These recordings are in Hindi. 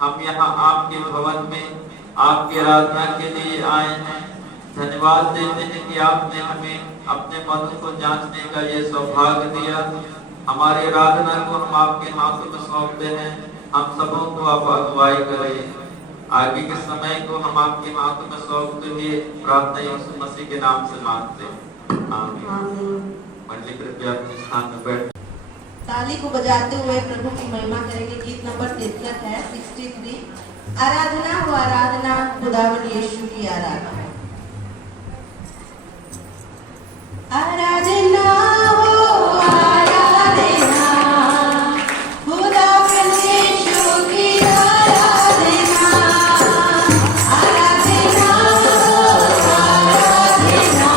हम यहाँ आपके भवन में आपकी आराधना के लिए आए हैं। धन्यवाद देते हैं कि आपने हमें अपने मन को जांचने का ये सौभाग्य दिया। हमारी आराधना को हम आपके हाथों में सौंपते हैं। हम सबों को आप अगुवाई करें। आगे के समय को हम आपके हाथों में सौंपते हुए प्रार्थना यीशु मसीह के नाम से मांगते हैं, आमीन। मंडली कृपया अपने स्थान में बैठ। ताली को बजाते हुए प्रभु की महिमा करेंगे। गीत नंबर 63 है, 63। आराधना हो आराधना, खुदावन यीशु की आराधना। आराधना हो आराधना, खुदावन यीशु की आराधना। आराधना हो आराधना,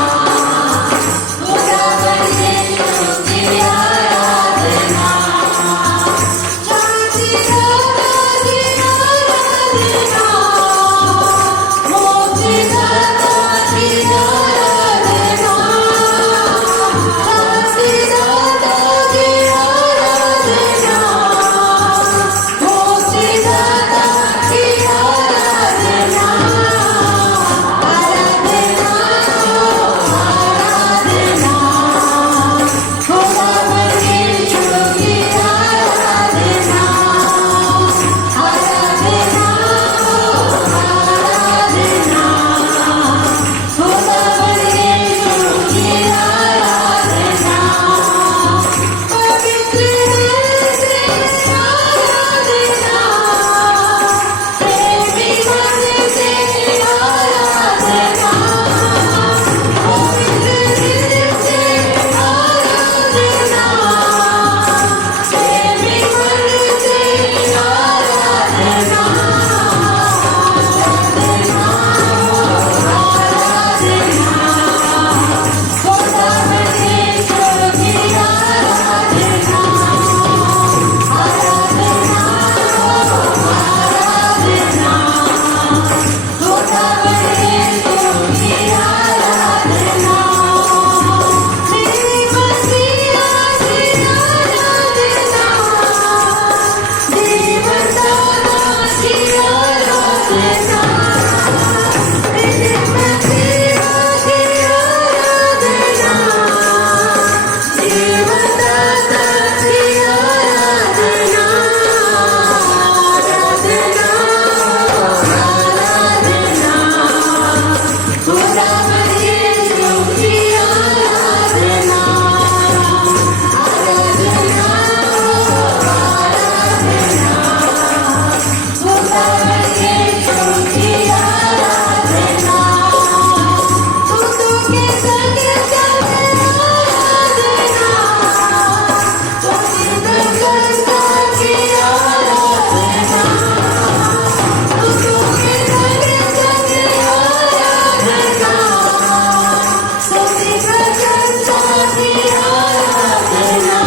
खुदावन यीशु की आराधना। शांति दाता की आराधना, मुक्ति दाता की आराधना। शांति दाता की आराधना, मुक्ति दाता की आराधना। आराधना हो आराधना, खुदावन यीशु की आराधना। आराधना हो आराधना, खुदावन यीशु की आराधना। पवित्र है आराधना, प्रेमी मन से आराधना। पवित्र से आराधना, प्रेमी मन से आराधना। आराधना हो आराधना, खुदावन यीशु की आराधना। आराधना हो आराधना, खुदावन यीशु की आराधना। मेरी मसीहा की आराधना, जीवन दाता की आराधना। मेरे मसीहा की आराधना, जीवन दाता की आराधना। आराधना हो आराधना, खुदावन यीशु की आराधना। आराधना हो आराधना, खुदावन यीशु की आराधना। दूतों के संग चले आराधना, पवित्र संस्था की आराधना। दूतों के संग चले आराधना, पवित्र संस्था की आराधना।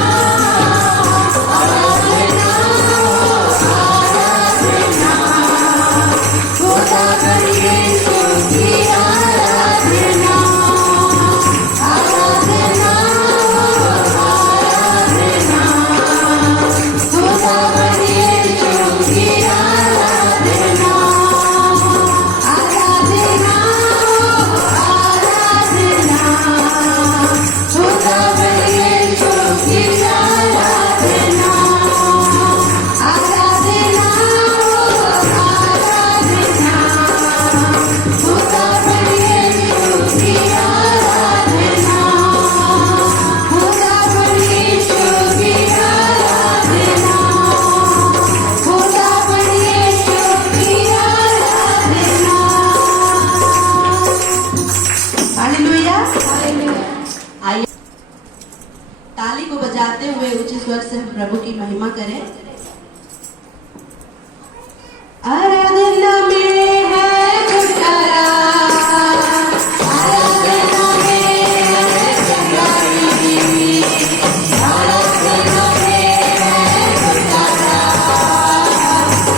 आराधना हो आराधना, खुदावन यीशु की आराधना। आराधना हो आराधना, खुदावन यीशु की आराधना। आराधना हो आराधना, खुदावन यीशु की आराधना। आराधना हो आराधना, खुदावन यीशु की आराधना। खुदावन यीशु की आराधना। खुदावन यीशु की आराधना। Hallelujah, hallelujah. आइए ताली को बजाते हुए उच्च स्वर से हम प्रभु की महिमा करें। आराधना में है छुटकारा, आराधना में है चंगाई। आराधना में है छुटकारा,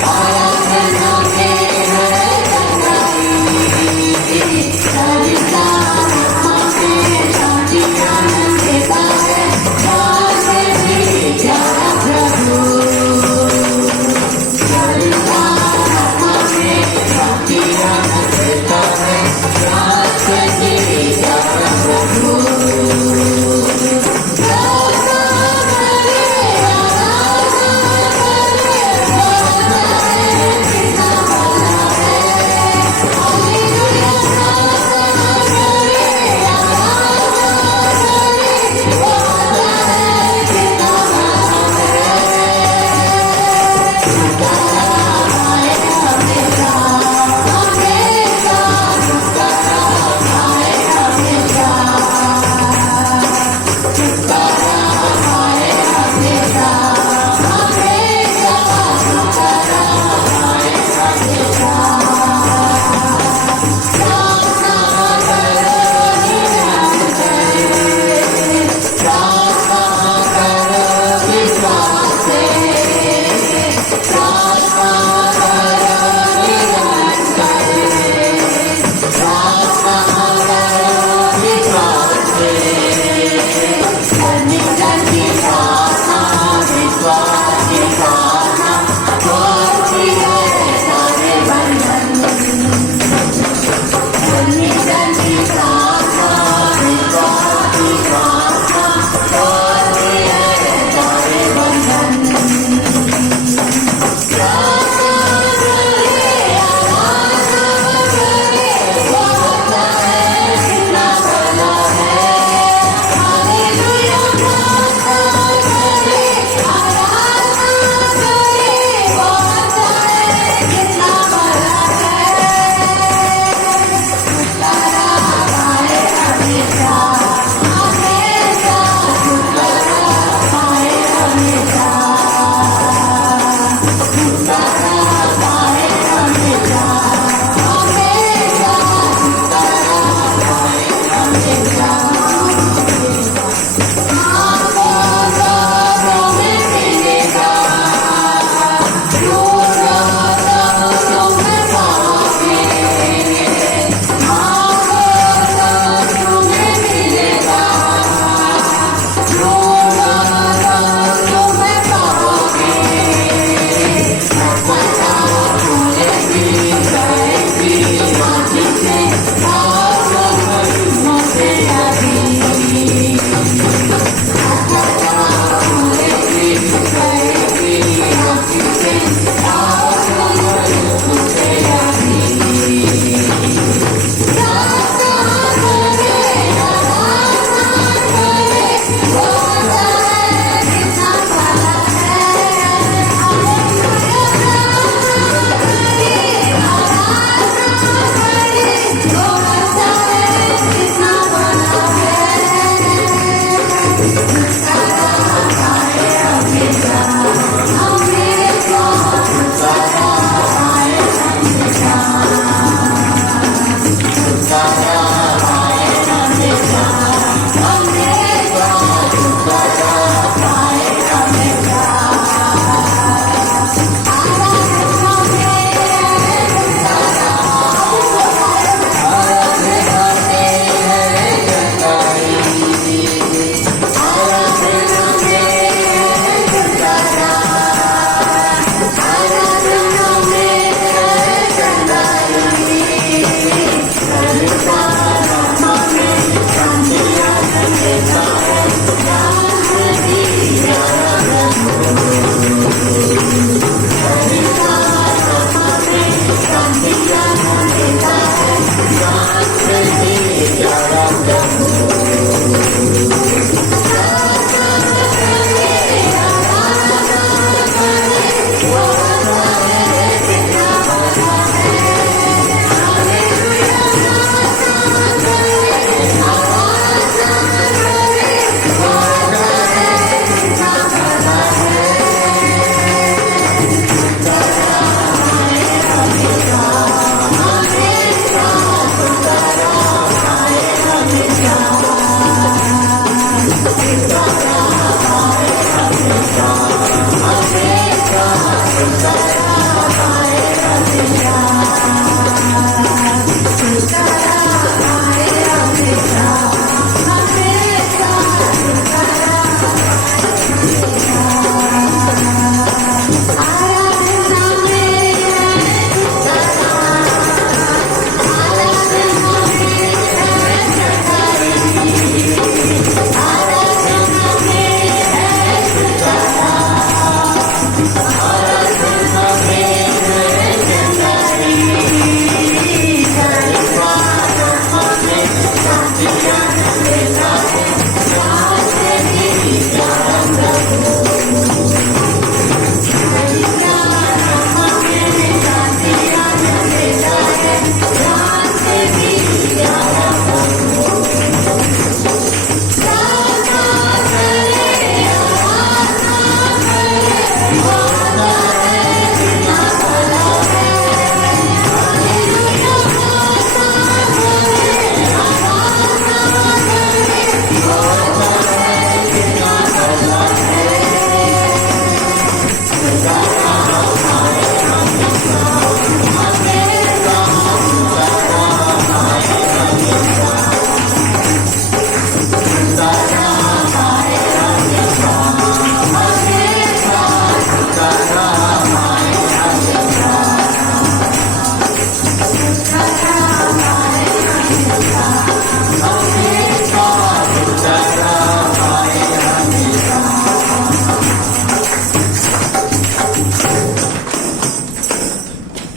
आराधना में है चंगाई। सरिता में शांति आनंद देता है, प्यार से भी प्यारा प्रभु। सरिता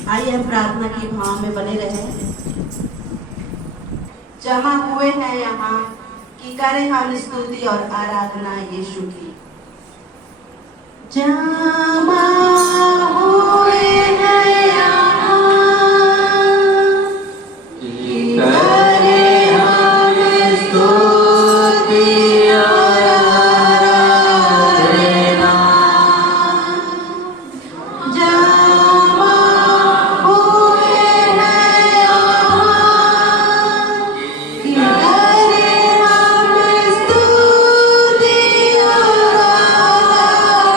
आइए हम प्रार्थना के भाव में बने रहे। जमा हुए हैं यहाँ कि करें हम स्तुति और आराधना यीशु की। जमा हुए हैं यहाँ कि करें हम स्तुति और आराधना। जमा हुए हैं यहाँ कि करें हम स्तुति और आराधना।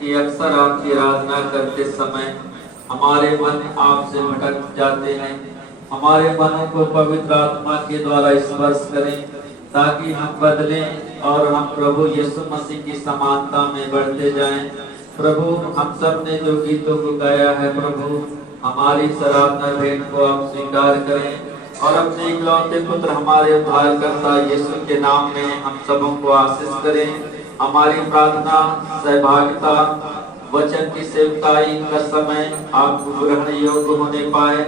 कि अक्सर आपकी आराधना करते समय हमारे मन आपसे भटक जाते हैं। हमारे मनों को पवित्र आत्मा के द्वारा स्पर्श करें ताकि हम बदलें और हम प्रभु यीशु मसीह की समानता में बढ़ते जाएं। प्रभु, हम सब ने जो गीतों को गाया है प्रभु, हमारी आराधना भेंट को आप स्वीकार करें और अपने इकलौते पुत्र हमारे उद्धारकर्ता यीशु के नाम में हम सबों को आशीष करें। हमारी प्रार्थना सहभागिता वचन की सेवकाई का समय आपको ग्रहण योग्य होने पाए,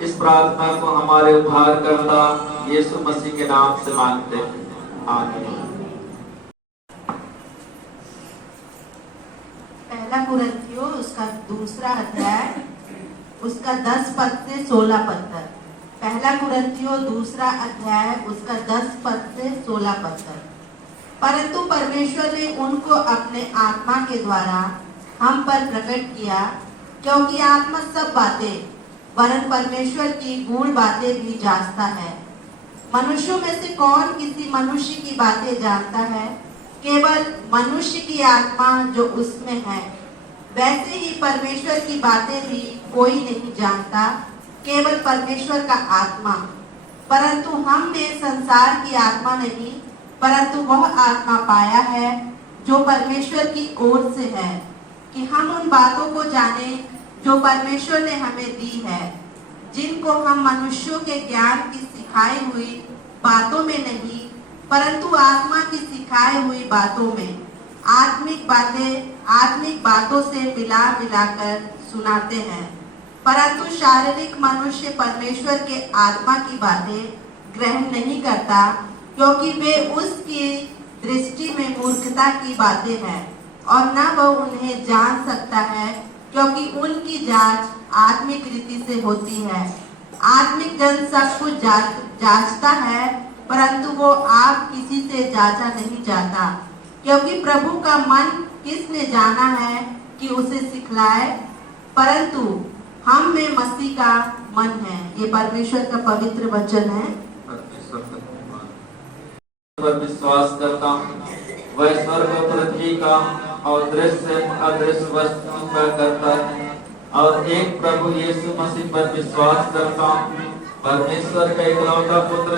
इस प्रार्थना को हमारे उद्धारकर्ता यीशु मसीह के नाम से मांगते हैं, आमीन। पहला कुरिन्थियों उसका दूसरा अध्याय उसका 10 पद से 16 पद तक। पहला कुरिन्थियों दूसरा अध्याय उसका 10 पद से 16 पद तक। परंतु परमेश्वर ने उनको अपने आत्मा के द्वारा हम पर प्रकट किया, क्योंकि आत्मा सब बातें वरन परमेश्वर की गूढ़ बातें भी जांचता है। मनुष्यों में से कौन किसी मनुष्य की बातें जानता है? केवल मनुष्य की आत्मा जो उसमें है। वैसे ही परमेश्वर की बातें भी कोई नहीं जानता, केवल परमेश्वर का आत्मा। परंतु हमने संसार की आत्मा नहीं, परंतु वह आत्मा पाया है जो परमेश्वर की ओर से है, कि हम उन बातों को जाने जो परमेश्वर ने हमें दी है, जिनको हम मनुष्यों के ज्ञान की सिखाई हुई बातों में नहीं, परंतु आत्मा की सिखाई हुई बातों में आत्मिक बातों से मिला मिलाकर सुनाते हैं। परंतु शारीरिक मनुष्य परमेश्वर के आत्मा की बातें ग्रहण नहीं करता, क्योंकि वे उसकी दृष्टि में मूर्खता की बातें हैं और न वह उन्हें जान सकता है, क्योंकि उनकी जांच आत्मिक रीति से होती है। आत्मिक जन सब कुछ जांचता है, परंतु वो आप किसी से जांचा नहीं जाता, क्योंकि प्रभु का मन किसने जाना है कि उसे सिखलाए। परंतु हम में मसीह का मन है। ये परमेश्वर का पवित्र वचन है। पर विश्वास करता हूँ, वह स्वर्ग पृथ्वी का और दृश्य अदृश्य वस्तु का करता है, और एक प्रभु यीशु मसीह पर विश्वास करता हूँ, परमेश्वर का इकलौता पुत्र,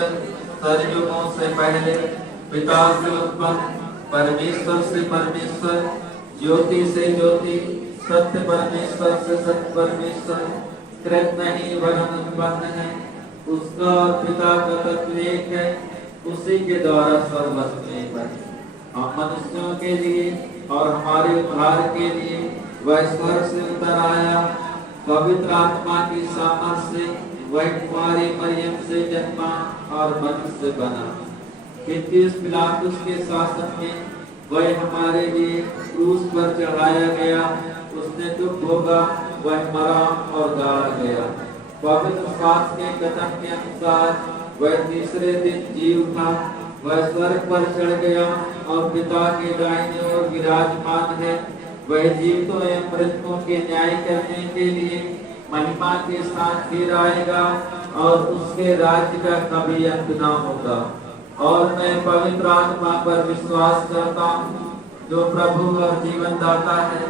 सदियों से पहले पिता से उत्पन्न, परमेश्वर से परमेश्वर, ज्योति से ज्योति, सत्य परमेश्वर से सत्य परमेश्वर, कृत नहीं वरन उत्पन्न है, उसका और पिता का तत्व एक है, उसी के द्वारा सर्वस्व एक है। हम मनुष्यों के लिए और हमारे उद्धार के लिए वह स्वर्ग से उतर आया, पवित्र आत्मा की सामर्थ से वह कुमारी मरियम से जन्मा और मनुष्य बना। कित्तियुस पिलातुस के शासन में वह हमारे लिए क्रूस पर चढ़ाया गया, उसने दुख भोगा, वह मरा और गाड़ा गया। पवित्र शास्त्र के कथन के अनुसार वह तीसरे दिन जी उठा, वह स्वर्ग पर चढ़ गया और पिता के दाहिने ओर विराजमान है। वह जीवितों एवं मृतकों के न्याय करने के लिए महिमा के साथ फिर आएगा और उसके राज्य का कभी अंत न होगा। और मैं पवित्र आत्मा पर विश्वास करता हूँ, जो प्रभु और जीवन दाता है।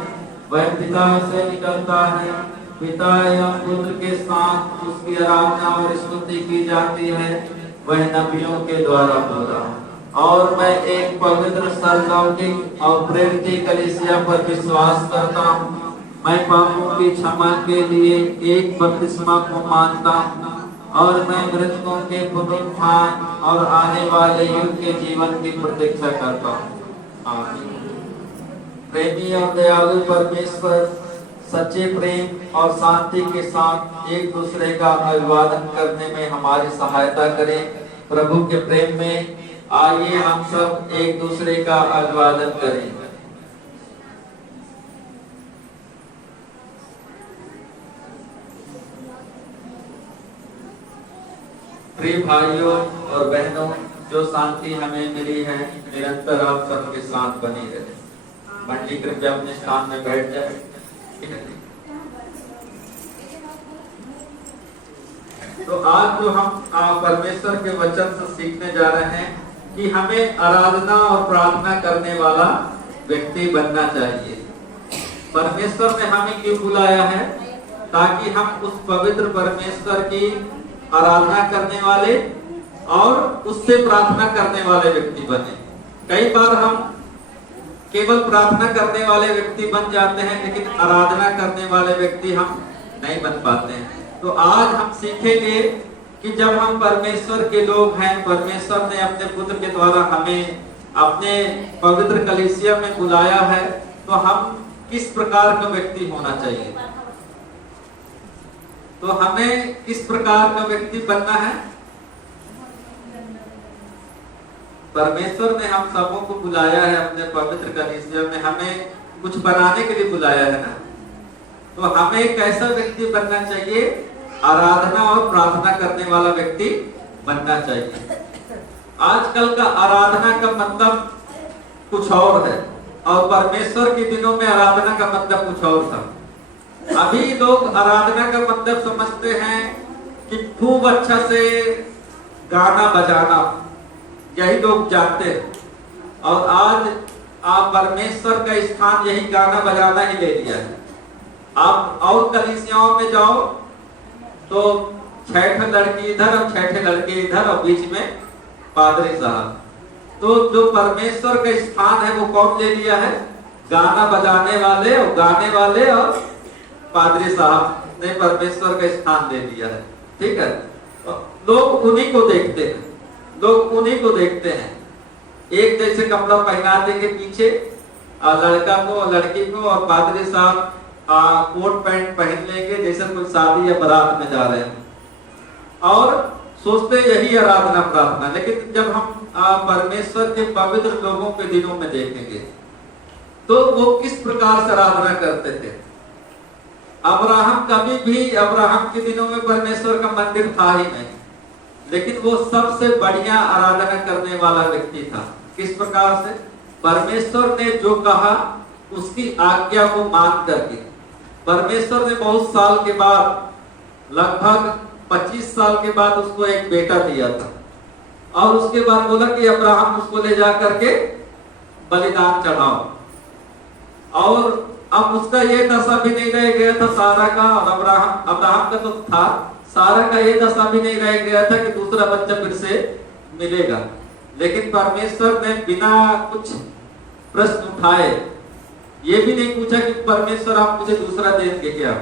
वह पिता से निकलता है, पिता एवं पुत्र के साथ उसकी आराधना और स्तुति की जाती है, वह नबियों के द्वारा बोला। और मैं एक पवित्र सार्वलौकिक और प्रेरित कलीसिया पर विश्वास करता हूँ। मैं पापों की क्षमा के लिए एक बपतिस्मा को मानता हूँ, और मैं मृतकों के पुनरुत्थान और आने वाले युग के जीवन की प्रतीक्षा करता हूँ। आमीन। प्रेमी और दयालु परमेश्वर सच्चे प्रेम और शांति के साथ एक दूसरे का अभिवादन करने में हमारी सहायता करें। प्रभु के प्रेम में आइए हम सब एक दूसरे का अभिवादन करें। प्रिय भाइयों और बहनों, जो शांति हमें मिली है निरंतर आप सबके साथ बनी रहे। मंडली कृपया अपने स्थान में बैठ जाए। तो आज जो हम परमेश्वर के वचन से सीखने जा रहे हैं कि हमें आराधना और प्रार्थना करने वाला व्यक्ति बनना चाहिए। परमेश्वर ने हमें क्यों बुलाया है? ताकि हम उस पवित्र परमेश्वर की आराधना करने वाले और उससे प्रार्थना करने वाले व्यक्ति बने। कई बार हम केवल प्रार्थना करने वाले व्यक्ति बन जाते हैं, लेकिन आराधना करने वाले व्यक्ति हम नहीं बन पाते हैं। तो आज हम सीखेंगे कि जब हम परमेश्वर के लोग हैं, परमेश्वर ने अपने पुत्र के द्वारा हमें अपने पवित्र कलीसिया में बुलाया है, तो हम किस प्रकार का व्यक्ति होना चाहिए। तो हमें किस प्रकार का व्यक्ति बनना है? परमेश्वर ने हम सबों को बुलाया है अपने पवित्र कलीसिया में, हमें कुछ बनाने के लिए बुलाया है ना। तो हमें एक ऐसा व्यक्ति बनना चाहिए, आराधना और प्रार्थना करने वाला व्यक्ति बनना चाहिए। आजकल का आराधना का मतलब कुछ और है और परमेश्वर के दिनों में आराधना का मतलब कुछ और था। अभी लोग आराधना का मतलब समझते हैं कि खूब अच्छा से गाना बजाना, यही लोग जानते हैं। और आज आप परमेश्वर का स्थान यही गाना बजाना ही ले लिया है। आप और कलीसियाओं में जाओ तो 6 लड़की इधर और 6 लड़के इधर और बीच में पादरी साहब। तो जो परमेश्वर का स्थान है वो कौन ले लिया है? गाना बजाने वाले और गाने वाले और पादरी साहब ने परमेश्वर का स्थान ले लिया है। ठीक है, लोग उन्हीं को देखते हैं, लोग उन्हीं को देखते हैं। एक जैसे कपड़ा पहना देंगे पीछे लड़का को और लड़की को, और पादरी साहब कोट पैंट पहन लेंगे जैसे कोई शादी या बारात में जा रहे हैं, और सोचते यही आराधना प्रार्थना। लेकिन जब हम परमेश्वर के पवित्र लोगों के दिनों में देखेंगे तो वो किस प्रकार से आराधना करते थे। अब्राहम कभी भी, अब्राहम के दिनों में परमेश्वर का मंदिर था ही नहीं, लेकिन वो सबसे बढ़िया आराधना करने वाला व्यक्ति था। किस प्रकार से? परमेश्वर ने जो कहा उसकी आज्ञा को मान करके। परमेश्वर ने बहुत साल के बाद, लगभग 25 साल के बाद उसको एक बेटा दिया था, और उसके बाद बोला कि अब्राहम उसको ले जा करके बलिदान चढ़ाओ। और अब उसका ये दशा भी नहीं रह गया था सारा का, और अब्राहम का तो था, सारा का ये दशा भी नहीं रह गया था कि दूसरा बच्चा फिर से मिलेगा। लेकिन परमेश्वर ने बिना कुछ प्रश्न उठाए, ये भी नहीं पूछा कि परमेश्वर आप मुझे दूसरा देंगे क्या,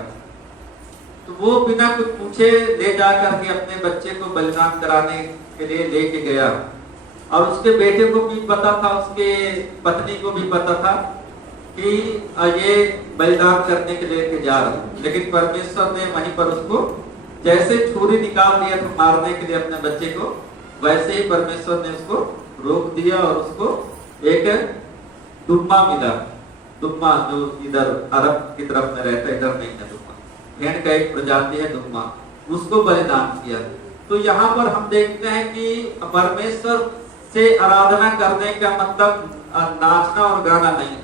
तो वो बिना कुछ पूछे ले जा करके अपने बच्चे को बलिदान कराने के लिए लेके गया। और उसके बेटे को भी पता था, उसके पत्नी को भी पता था कि ये बलिदान करने के लिए जा रहा। लेकिन परमेश्वर ने वहीं पर उसको जैसे छुरी निकाल दिया था मारने के लिए अपने बच्चे को, वैसे ही परमेश्वर ने उसको रोक दिया और उसको एक दुम्मा मिला। दुम्मा जो इधर अरब की तरफ में रहता है, इधर नहीं है दुम्मा, भेड़ का एक प्रजाति है दुम्मा, उसको बलिदान किया। तो यहाँ पर हम देखते हैं कि परमेश्वर से आराधना करने का मतलब नाचना और गाना नहीं,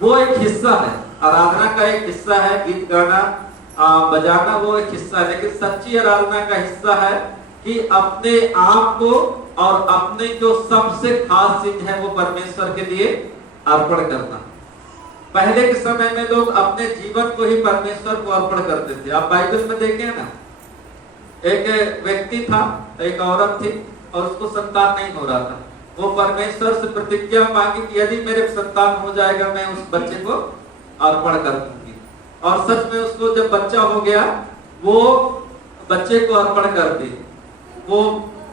वो एक हिस्सा है, आराधना का एक हिस्सा है। गीत गाना बजाना वो एक हिस्सा है, लेकिन सच्ची आराधना का हिस्सा है कि अपने आप को और अपने जो सबसे खास चीज है वो परमेश्वर के लिए अर्पण करना। पहले के समय में लोग अपने जीवन को ही परमेश्वर को अर्पण करते थे। आप बाइबल में देखें ना, एक व्यक्ति था, एक औरत थी और उसको संतान नहीं हो रहा था। वो परमेश्वर से प्रतिज्ञा मांगी कि यदि मेरे संतान हो जाएगा मैं उस बच्चे को अर्पण कर दूंगी। और सच में उसको जब बच्चा हो गया वो बच्चे को अर्पण कर दी। वो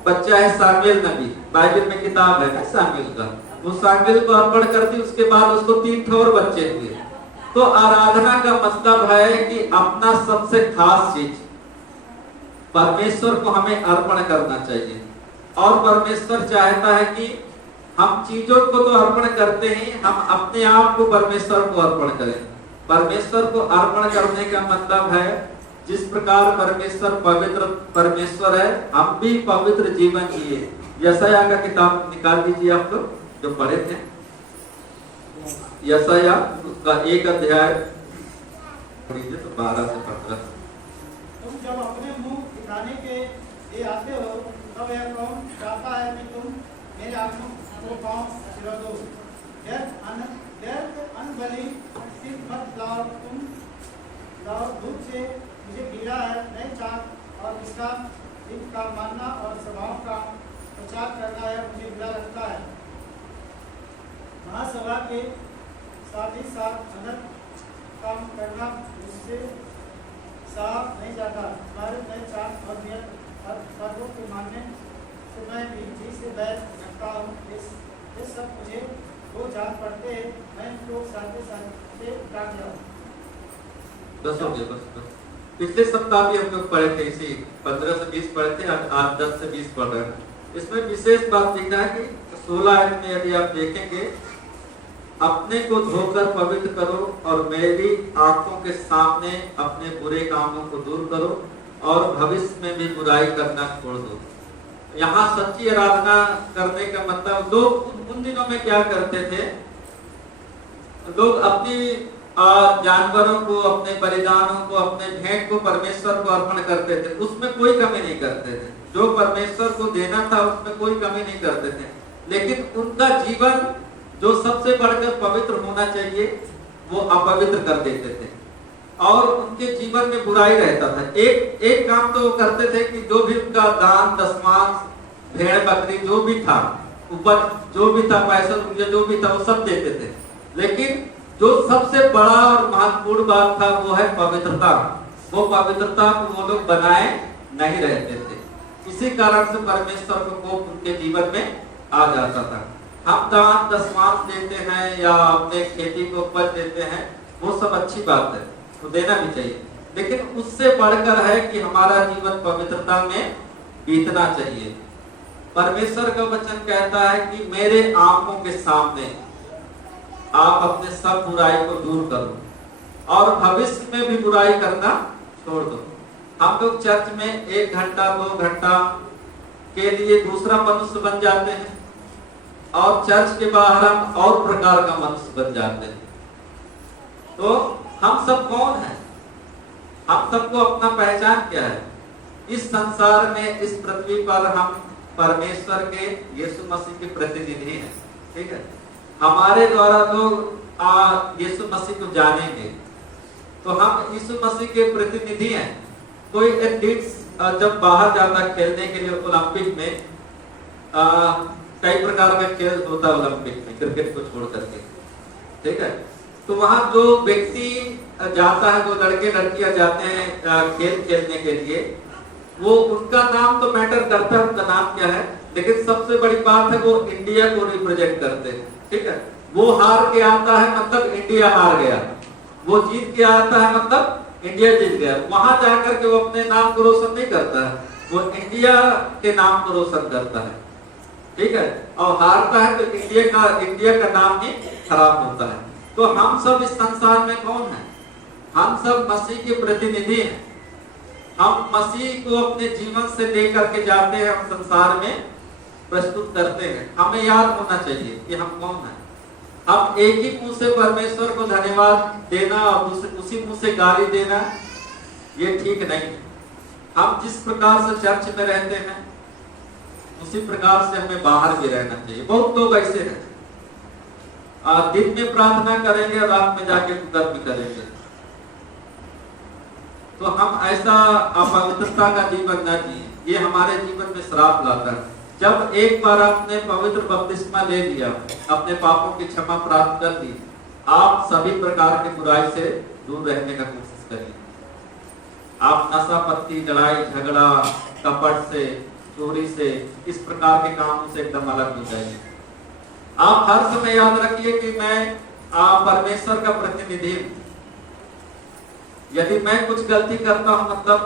बच्चा है सामुएल नबी, बाइबल में किताब है ना सामुएल का, वो सामुएल को अर्पण कर दी। उसके बाद उसको 3 और बच्चे हुए। तो आराधना का मतलब है कि अपना सबसे खास चीज परमेश्वर को हमें अर्पण करना चाहिए। और परमेश्वर चाहता है कि हम चीजों को तो अर्पण करते हैं, हम अपने आप को परमेश्वर को अर्पण करें। परमेश्वर को अर्पण करने का मतलब है जिस प्रकार परमेश्वर पवित्र परमेश्वर है, हम भी पवित्र जीवन जिए। यशायाह का किताब निकाल दीजिए आप लोग जो पढ़े थे, यशायाह उसका 1 अध्याय 12 से 15। तुम जब अपने मुंह दिखाने के लिए आते हो तब यह कौन चाहता है कि तुम मेरे आत्मा को पांव सिरा दो। अन्न बलि सिर्फ मत लाओ तुम लाओ धूप से मुझे गीला है, नए चाक और निष्काम दिन का मानना और स्वभाव का प्रचार करना है मुझे बुरा लगता है। महासभा के साथ ही साथ अनर्थ काम करना मुझसे सहा नहीं जाता। तुम्हारे नए चाक और नियत पर्वों के मानने से मैं भी जी से बैर रखता हूँ। ये सब मुझे वो जान पड़ते हैं, मैं इनको साथे साथे काट जाऊँ। बस हो गया, बस। पिछले सप्ताह भी हम लोग पढ़े थे, इसी 15 से 20 पढ़े थे, आज 10 से 20 पढ़ रहे हैं। इसमें विशेष बात लिखना है कि 16 आयत में यदि आप देखेंगे, अपने को धोकर पवित्र करो और मेरी आंखों के सामने अपने बुरे कामों को दूर करो और भविष्य में भी बुराई करना छोड़ दो। यहाँ सच्ची आराधना करने का मतलब, लोग उन दिनों में क्या करते थे, लोग अपनी जानवरों को, अपने बलिदानों को, अपने भेंट को परमेश्वर को अर्पण करते थे, उसमें कोई कमी नहीं करते थे। जो परमेश्वर को देना था उसमें कोई कमी नहीं करते थे, लेकिन उनका जीवन जो सबसे बढ़कर पवित्र होना चाहिए वो अपवित्र कर देते थे और उनके जीवन में बुराई रहता था। एक काम तो वो करते थे कि जो भी उनका दान दशमांश, भेड़ बकरी जो भी था, उपज जो भी था, पैसा रुपया जो भी था, वो सब देते थे। लेकिन जो सबसे बड़ा और महत्वपूर्ण बात था वो है पवित्रता। वो पवित्रता को वो लोग बनाए नहीं रहते थे। इसी कारण से परमेश्वर को कोप उनके जीवन में आ जाता था। हम दान दशमांश देते हैं या अपने खेती को उपज देते हैं, वो सब अच्छी बात है, तो देना भी चाहिए, लेकिन उससे बढ़कर है कि हमारा जीवन पवित्रता में बीतना चाहिए। परमेश्वर का वचन कहता है कि मेरे आंखों के सामने आप अपने सब बुराई को दूर करो और भविष्य में भी बुराई करना छोड़ दो। हम लोग चर्च में 1 घंटा 2 घंटा के लिए दूसरा मनुष्य बन जाते हैं और चर्च के बाहर हम और प्रकार का मनुष्य बन जाते हैं। तो हम सब कौन हैं? हम सबको अपना पहचान क्या है? इस संसार में, इस पृथ्वी पर हम परमेश्वर के, यीशु मसीह के प्रतिनिधि हैं। ठीक है, हमारे द्वारा लोग यीशु मसीह को जानेंगे, तो हम यीशु मसीह के प्रतिनिधि हैं। कोई एथलीट्स जब बाहर जाता खेलने के लिए ओलंपिक में, कई प्रकार का खेल होता है ओलंपिक में, क्रिकेट को छोड़ करके, ठीक है, तो वहां जो व्यक्ति जाता है, जो लड़के लड़कियां जाते हैं खेल खेलने के लिए, वो उनका नाम तो मैटर करता है, उनका नाम क्या है, लेकिन सबसे बड़ी बात है वो इंडिया को रिप्रेजेंट करते हैं। ठीक है, वो हार के आता है मतलब इंडिया हार गया, वो जीत के आता है मतलब इंडिया जीत गया। वहां जाकर के वो अपने नाम को रोशन नहीं करता है, वो इंडिया के नाम को रोशन करता है। ठीक है, और हारता है तो इंडिया का नाम ही खराब होता है। तो हम सब इस संसार में कौन है? हम सब मसीह के प्रतिनिधि हैं। हम मसीह को अपने जीवन से लेकर के जाते हैं, हम संसार में प्रस्तुत करते हैं। हमें याद होना चाहिए कि हम कौन हैं। हम एक ही मुंह से परमेश्वर को धन्यवाद देना और उसी मुंह से गाली देना, ये ठीक नहीं। हम जिस प्रकार से चर्च में रहते हैं उसी प्रकार से हमें बाहर भी रहना चाहिए। बहुत लोग ऐसे हैं, दिन में प्रार्थना करेंगे, रात में जाके कर्म भी करेंगे। तो हम ऐसा अपवित्रता का जीवन न जिए, ये हमारे जीवन में श्राप लाता है। जब एक बार आपने पवित्र बपतिस्मा ले लिया, अपने पापों की क्षमा प्राप्त कर ली, आप सभी प्रकार की बुराई से दूर रहने का कोशिश करिए। आप नशा पत्ती, लड़ाई झगड़ा, कपट से, चोरी से, इस प्रकार के कामों से एकदम अलग हो जाइए। आप हर समय याद रखिए कि मैं परमेश्वर का प्रतिनिधि हूं। यदि मैं कुछ गलती करता हूं मतलब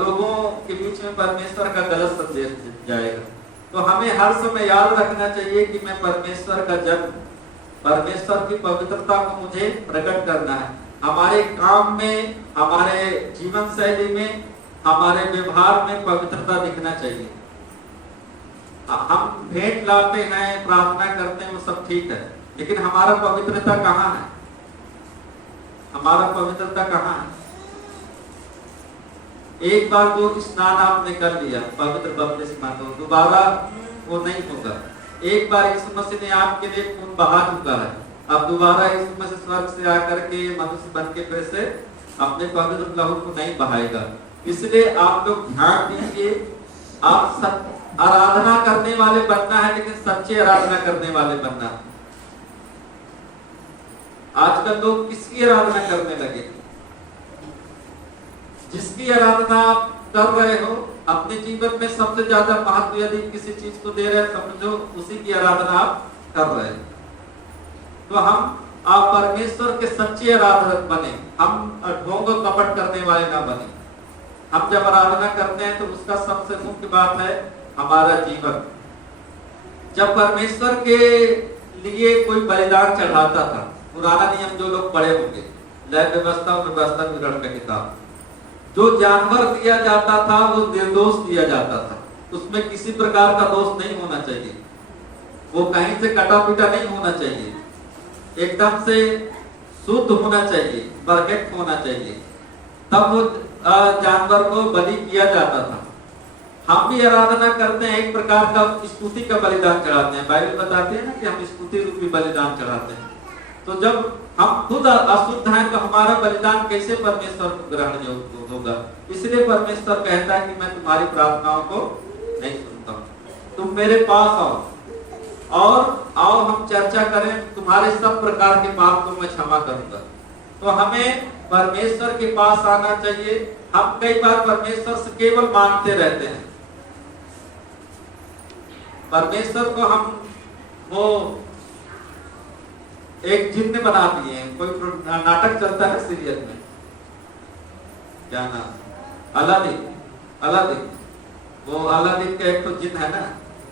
लोगों के बीच में परमेश्वर का गलत संदेश जाएगा। तो हमें हर समय याद रखना चाहिए कि मैं परमेश्वर का जन, परमेश्वर की पवित्रता को मुझे प्रकट करना है। हमारे काम में, हमारे जीवन शैली में, हमारे व्यवहार में पवित्रता दिखना चाहिए। हम भेंट लाते हैं, प्रार्थना करते हैं, वो सब ठीक है, लेकिन हमारा पवित्रता कहाँ है? हमारा पवित्रता कहाँ है? एक बार जो स्नान आपने कर लिया पवित्र बपतिस्मा, तो दोबारा वो नहीं होगा। एक बार यीशु मसीह ने आपके लिए खून बहा चुका है, अब दोबारा इसमें से स्वर्ग से आकर के मनुष्य बन के फिर से अपने पवित्र लहू को नहीं बहाएगा। इसलिए आप लोग ध्यान दीजिए, आप आराधना करने वाले बनना है, लेकिन सच्चे आराधना करने वाले बनना है। आजकल लोग किसकी आराधना करने लगे? जिसकी आराधना आप कर रहे हो, अपने जीवन में सबसे ज्यादा महत्व यदि किसी चीज को दे रहे हैं, समझो उसी की आराधना आप कर रहे हैं। तो हम आप परमेश्वर के सच्चे आराधक बने, हम ढोंग और कपट करने वाले ना बने। हम जब आराधना करते हैं तो उसका सबसे मुख्य बात है हमारा जीवन। जब परमेश्वर के लिए कोई बलिदान चढ़ाता था, पुराना नियम जो लोग पढ़े होंगे, लय व्यवस्था और व्यवस्था विवरण का किताब, जो जानवर दिया जाता था वो निर्दोष दिया जाता था, उसमें किसी प्रकार का दोष नहीं होना चाहिए, वो कहीं से कटा पीटा नहीं होना चाहिए, एकदम से शुद्ध होना चाहिए, परफेक्ट होना चाहिए, तब वो जानवर को बलि किया जाता था। हम भी आराधना करते हैं, एक प्रकार का स्तुति का बलिदान चढ़ाते हैं। बाइबल बताते हैं ना कि हम स्तुति रूपी बलिदान चढ़ाते हैं। तो जब हम खुद अशुद्ध हैं तो हमारा बलिदान कैसे परमेश्वर को ग्रहण योग्य होगा? इसलिए परमेश्वर कहता है कि मैं तुम्हारी प्रार्थनाओं को नहीं सुनता, तुम मेरे पास आओ और आओ हम चर्चा करें, तुम्हारे सब प्रकार के पाप को मैं क्षमा करूंगा। तो हमें परमेश्वर के पास आना चाहिए। हम कई बार परमेश्वर से केवल मांगते रहते हैं। परमेश्वर को हम वो एक जिन्न बना दिए हैं। कोई नाटक चलता है सीरियल में, क्या नाम, अलादीन, अलादीन, वो अलादीन का एक तो जिन्न है ना।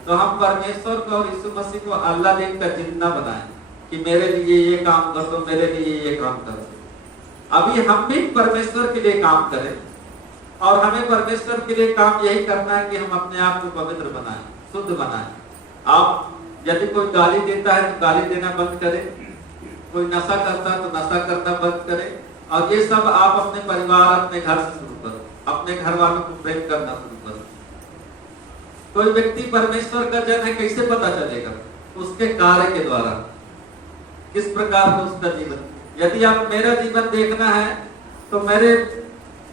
तो हम परमेश्वर को और यीशु मसीह को अलादीन का जिन्न ना बनाएं कि मेरे लिए ये काम कर दो, मेरे लिए ये काम कर दो। अभी हम भी परमेश्वर के लिए काम करें, और हमें परमेश्वर के लिए काम यही करना है कि हम अपने आप को पवित्र बनाएं, शुद्ध बनाएं। आप यदि कोई गाली देता है तो गाली देना बंद करें, कोई नशा करता है तो नशा करना बंद करें, और ये सब आप अपने परिवार, अपने घर से शुरू करो, अपने घर वालों को प्रेम करना शुरू करो। कोई व्यक्ति परमेश्वर का जन है कैसे पता चलेगा? उसके कार्य के द्वारा, किस प्रकार का उसका जीवन। यदि आप मेरा जीवन देखना है तो मेरे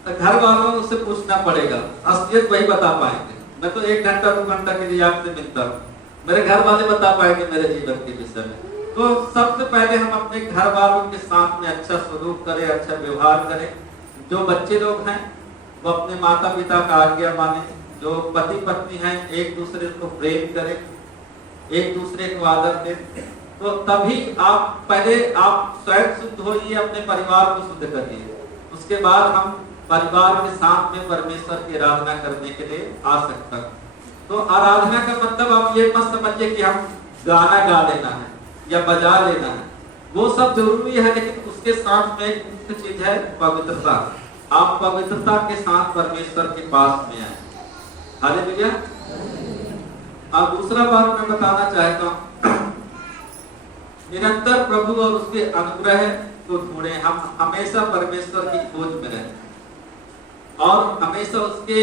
घर वालों से पूछना पड़ेगा, असलियत वही बता पाएंगे। मैं तो 1 घंटा 2 घंटा के लिए आपसे मिलता हूँ, मेरे घर वाले बता पाएंगे मेरे जीवन के विषय में। तो सबसे पहले हम अपने घर वालों के साथ में अच्छा सलूक करें, अच्छा व्यवहार करें। जो बच्चे लोग हैं वो अपने माता पिता का आज्ञा माने, जो पति पत्नी हैं एक दूसरे को प्रेम करें, एक दूसरे को आदर दें। तो तभी आप पहले आप स्वयं शुद्ध होइए, अपने परिवार को शुद्ध करिए, उसके बाद हम परिवार के साथ में परमेश्वर की आराधना करने के लिए आ सकता है। तो आराधना का मतलब आप ये मत समझिए कि हम गाना गा लेना है या बजा लेना है, वो सब जरूरी है, लेकिन उसके साथ में एक मुख्य चीज है पवित्रता। आप पवित्रता के साथ परमेश्वर के पास में आए। हालेलुया। अब दूसरा बात मैं बताना चाहता हूँ, निरंतर प्रभु और उसके अनुग्रह को ढूंढे। हम हमेशा परमेश्वर की खोज में रहें और हमेशा उसके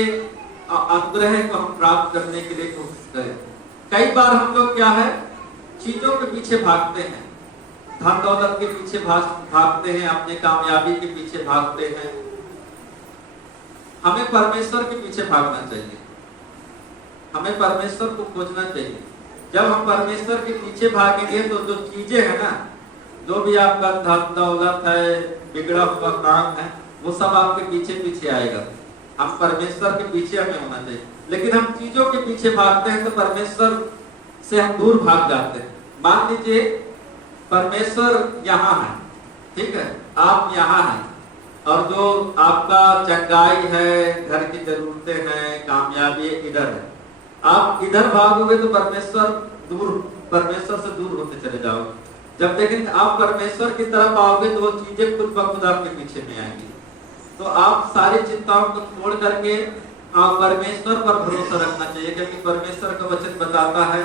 अनुग्रह को हम प्राप्त करने के लिए कोशिश करें। कई बार हम लोग क्या है, चीजों के पीछे भागते हैं, धन दौलत के पीछे भागते हैं, अपने कामयाबी के पीछे भागते हैं। हमें परमेश्वर के पीछे भागना चाहिए, हमें परमेश्वर को खोजना चाहिए। जब हम परमेश्वर के पीछे भागेंगे तो जो चीजें है ना, जो भी आपका धन दौलत है, बिगड़ा हुआ काम है, वो सब आपके पीछे पीछे आएगा। हम परमेश्वर के पीछे हमें होना चाहिए। लेकिन हम चीजों के पीछे भागते हैं तो परमेश्वर से हम दूर भाग जाते हैं। मान लीजिए परमेश्वर यहाँ है, ठीक है, आप यहाँ हैं, और जो आपका चंगाई है, घर की जरूरतें हैं, कामयाबी इधर है, आप इधर भागोगे तो परमेश्वर से दूर होते चले जाओगे। जब लेकिन आप परमेश्वर की तरफ आओगे तो वो चीजें खुद ब खुद आपके पीछे में आएंगी। तो आप सारी चिंताओं को छोड़ करके आप परमेश्वर पर भरोसा रखना चाहिए, क्योंकि परमेश्वर का वचन बताता है,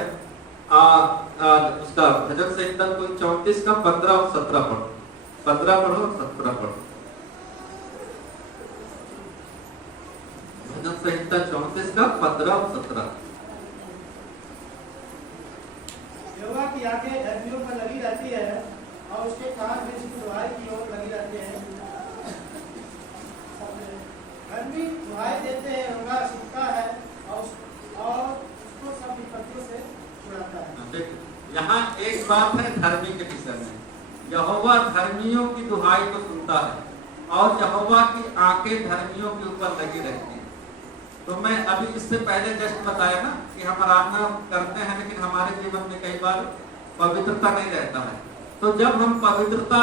उसका भजन संहिता 34 का 15 और 17 पढ़ो, 15 पढ़ो और 17 पढ़ो। भजन संहिता 34 का 15 और 17। यहोवा की आंखें धर्मियों पर लगी रहती है बात है धर्मी के विषय में। यहोवा धर्मियों की दुहाई को सुनता है और यहोवा की आंखें धर्मियों के ऊपर लगी रहती है। तो मैं अभी इससे पहले जस्ट बताया ना कि हम आराधना करते हैं लेकिन हमारे जीवन में कई बार पवित्रता नहीं रहता है। तो जब हम पवित्रता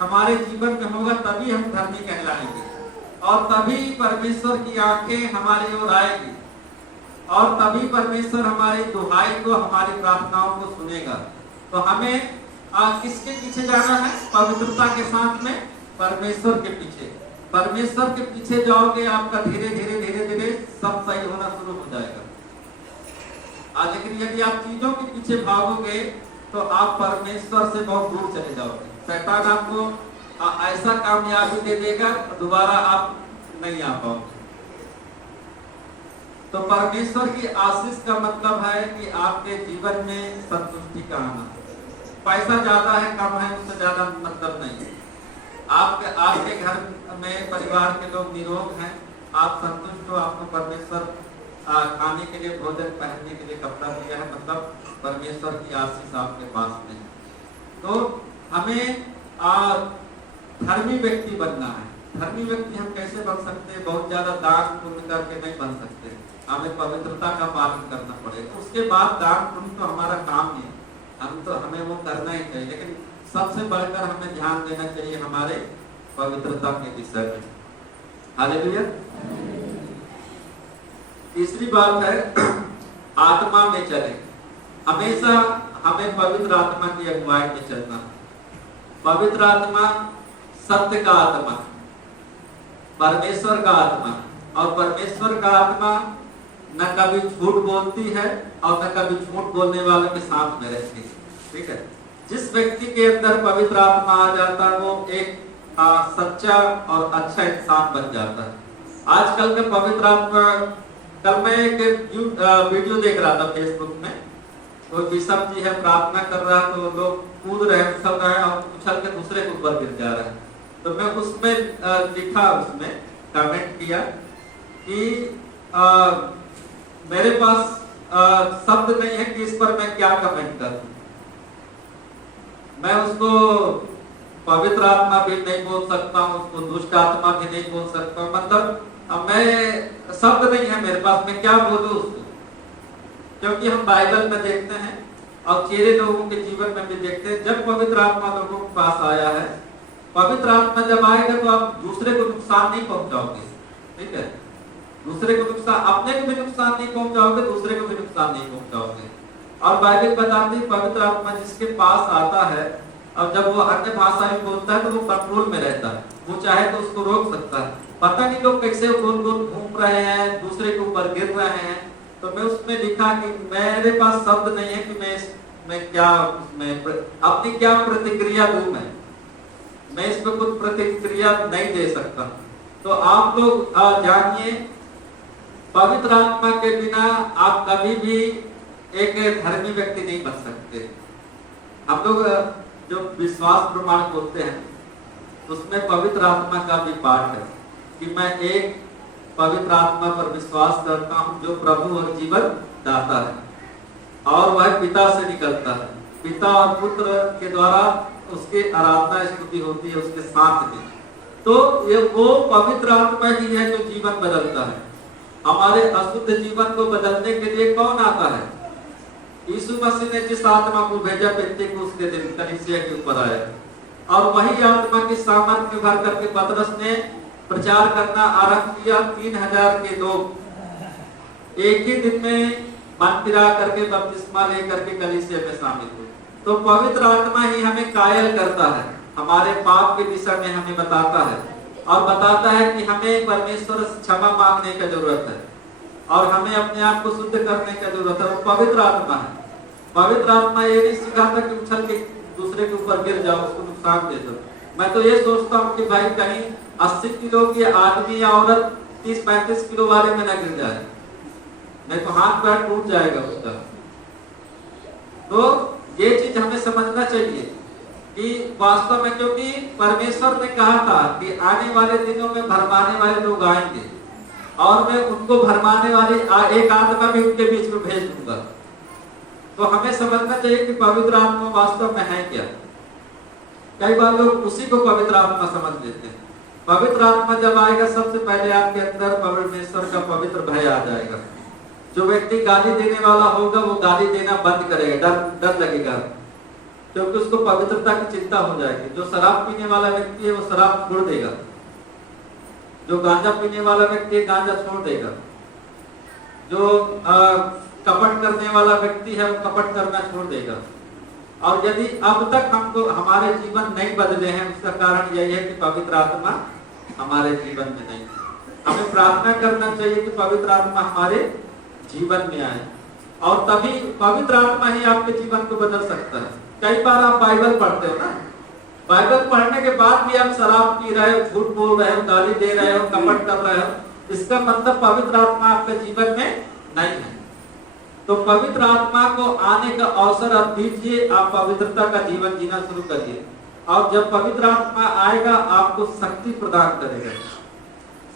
हमारे जीवन में होगा तभी हम धर्मी कहलाएंगे और तभी परमेश्वर की आंखें हमारी ओर आएगी और तभी परमेश्वर हमारी दुहाई को, हमारी प्रार्थनाओं को सुनेगा। तो हमें किसके पीछे जाना है? पवित्रता के साथ में परमेश्वर के पीछे। परमेश्वर के पीछे जाओगे आपका धीरे धीरे धीरे धीरे सब सही होना शुरू हो जाएगा। लेकिन यदि आप चीजों के पीछे भागोगे तो आप परमेश्वर से बहुत दूर चले जाओगे। शैतान आपको ऐसा कामयाबी दे देगा दोबारा आप नहीं आ पाओगे। तो परमेश्वर की आशीष का मतलब है कि आपके जीवन में संतुष्टि का आना। पैसा ज्यादा है कम है उससे ज्यादा मतलब नहीं। आपके घर में परिवार के लोग निरोग हैं, आप संतुष्ट हो, आपको परमेश्वर खाने के लिए भोजन, पहनने के लिए कपड़ा दिया है, मतलब परमेश्वर की आशीष आपके पास में है। तो हमें धर्मी व्यक्ति बनना है। धर्मी व्यक्ति हम कैसे बन सकते हैं? बहुत ज्यादा दान पुण्य करके नहीं बन सकते, हमें पवित्रता का पालन करना पड़ेगा। उसके बाद दान पुण्य तो हमारा काम नहीं, हमें वो करना ही चाहिए, लेकिन सबसे बढ़कर हमें ध्यान देना चाहिए हमारे पवित्रता के विषय में। हालेलुया। तीसरी बात है आत्मा में चले। हमेशा हमें पवित्र आत्मा की अगुवाई में चलना। पवित्र आत्मा सत्य का आत्मा, परमेश्वर का आत्मा, और परमेश्वर का आत्मा न कभी झूठ बोलती है और न कभी झूठ बोलने वालों के साथ में रहती है। ठीक है, जिस व्यक्ति के अंदर पवित्र आत्मा आ जाता है वो एक सच्चा और अच्छा इंसान बन जाता है। आजकल के पवित्र आत्मा, कल मैं एक वीडियो देख रहा था फेसबुक में, तो बिशप जी है प्रार्थना कर रहा है, तो लोग कूद रहे हैं, उछल रहे हैं और उछल के दूसरे के ऊपर गिर जा रहे हैं। तो मैं उसमें लिखा, उसमें कमेंट किया कि मेरे पास शब्द नहीं है कि इस पर मैं क्या कमेंट करूं। मैं उसको पवित्र आत्मा भी नहीं बोल सकता हूं, उसको दुष्ट आत्मा भी नहीं बोल सकता हूं, मतलब मैं शब्द नहीं है मेरे पास, मैं क्या बोलूं उसको। क्योंकि हम बाइबल में देखते हैं और चेहरे लोगों के जीवन में भी देखते हैं, जब पवित्र आत्मा लोगों के पास आया है, पवित्र आत्मा जब आएगा तो आप दूसरे को नुकसान नहीं पहुंचाओगे। ठीक है, दूसरे को नुकसान, अपने को भी नुकसान नहीं पहुंचाओगे, दूसरे को भी नुकसान नहीं पहुंचाओगे। और बाइबल बताती है पवित्र आत्मा जिसके पास आता है और जब वो अन्य भाषा में बोलता है तो वो कंट्रोल में रहता है, वो चाहे तो उसको रोक सकता है। पता नहीं लोग कैसे गोल गोल घूम रहे हैं, दूसरे के ऊपर गिर रहे हैं। तो मैं उसमें लिखा कि मेरे पास शब्द नहीं है कि मैं क्या अपनी क्या प्रतिक्रिया दूं। मैं इस पर कुछ प्रतिक्रिया नहीं दे सकता। तो आप लोग जानिए, पवित्र आत्मा के बिना आप कभी भी एक धर्मी व्यक्ति नहीं बन सकते। हम लोग जो विश्वास प्रमाण बोलते हैं उसमें पवित्र आत्मा का भी पाठ है कि मैं एक पवित्र आत्मा पर विश्वास करता हूं जो प्रभु और जीवन दाता है और वह पिता से निकलता है। पिता और पुत्र के द्वारा उसकी आराधना स्तुति होती है उसके साथ में। तो ये वो पवित्र आत्मा ही है जो जीवन बदलता है। हमारे अशुद्ध जीवन को बदलने के लिए कौन आता है? यीशु मसीह ने जिस आत्मा को भेजा पेंतीकोस्त के दिन कलीसिया के ऊपर आया और वही आत्मा की सामर्थ्य में भर करके पतरस ने प्रचार करना आरंभ किया। 3000 के लोग एक ही दिन में मन फिरा करके बपतिस्मा लेकर के कलीसिया में शामिल हुए। तो पवित्र आत्मा ही हमें कायल करता है, हमारे पाप के दिशा में हमें बताता है और बताता है कि हमें परमेश्वर से क्षमा मांगने की जरूरत है और हमें अपने आप को शुद्ध करने की जरूरत है। वो पवित्र आत्मा है। पवित्र आत्मा ये नहीं सिखाता कि उछल के दूसरे के ऊपर गिर जाओ, उसको नुकसान दे दो। मैं तो ये सोचता हूँ कि भाई कहीं 80 किलो की आदमी या औरत 30-35 किलो वाले में न गिर जाए, नहीं तो हाथ पैर टूट जाएगा उसका। तो ये चीज हमें समझना चाहिए कि वास्तव में, क्योंकि परमेश्वर ने कहा था कि आने वाले दिनों में भरमाने वाले लोग आएंगे और मैं उनको भरमाने वाली एक आत्मा भी उनके बीच में भेज दूंगा। तो हमें समझना चाहिए कि पवित्र आत्मा वास्तव में है क्या। कई बार लोग उसी को पवित्र आत्मा समझ लेते हैं। पवित्र आत्मा जब आएगा, सबसे पहले आपके अंदर परमेश्वर का पवित्र भय आ जाएगा। जो व्यक्ति गाली देने वाला होगा वो गाली देना बंद करेगा, डर लगेगा, क्योंकि उसको पवित्रता की चिंता हो जाएगी। जो शराब पीने वाला व्यक्ति है वो शराब छोड़ देगा, जो गांजा पीने वाला व्यक्ति है गांजा छोड़ देगा, जो कपट करने वाला व्यक्ति है वो कपट करना छोड़ देगा। और यदि अब तक हमको हमारे जीवन नहीं बदले हैं, उसका कारण यही है कि पवित्र आत्मा हमारे जीवन में नहीं। हमें प्रार्थना करना चाहिए कि पवित्र आत्मा हमारे जीवन में आए, और तभी पवित्र आत्मा ही आपके जीवन को बदल सकता है। कई बार आप बाइबल पढ़ते हो ना, बाइबल पढ़ने के बाद भी आप शराब पी रहे हो, झूठ बोल रहे हो, गाली दे रहे हो, कपट कर रहे हो, इसका मतलब पवित्र आत्मा आपके जीवन में नहीं है। तो पवित्र आत्मा को आने का अवसर आप दीजिए, आप पवित्रता का जीवन जीना शुरू करिए। और जब पवित्र आत्मा आएगा आपको शक्ति प्रदान करेगा।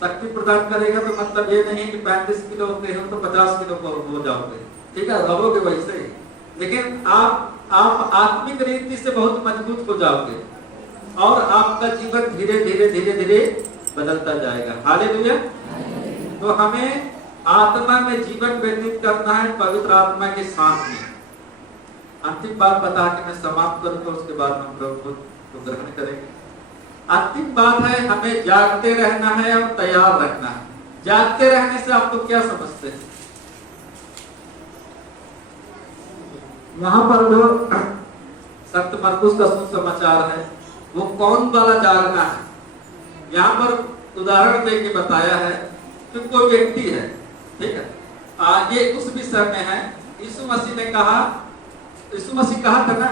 शक्ति प्रदान करेगा तो मतलब ये नहीं कि 35 किलो के हो तो 50 किलो हो जाओगे, ठीक है, रहोगे वैसे ही, लेकिन आप आत्मिक रीति से बहुत मजबूत हो जाओगे और आपका जीवन धीरे धीरे धीरे धीरे बदलता जाएगा। हालेलुया। तो हमें आत्मा में जीवन व्यतीत करना है पवित्र आत्मा के साथ में। अंतिम बात बता के मैं समाप्त करूं, तो उसके बाद हम प्रभु को ग्रहण करेंगे। अंतिम बात है, हमें जागते रहना है और तैयार रखना है। जागते रहने से आप तो क्या समझते हैं? यहाँ पर जो संत मरकुस का सुसमाचार है वो कौन वाला जागना है, यहाँ पर उदाहरण दे के बताया है कि कोई व्यक्ति है, ठीक है, ये उस विषय में है। यीशु मसीह कहा था ना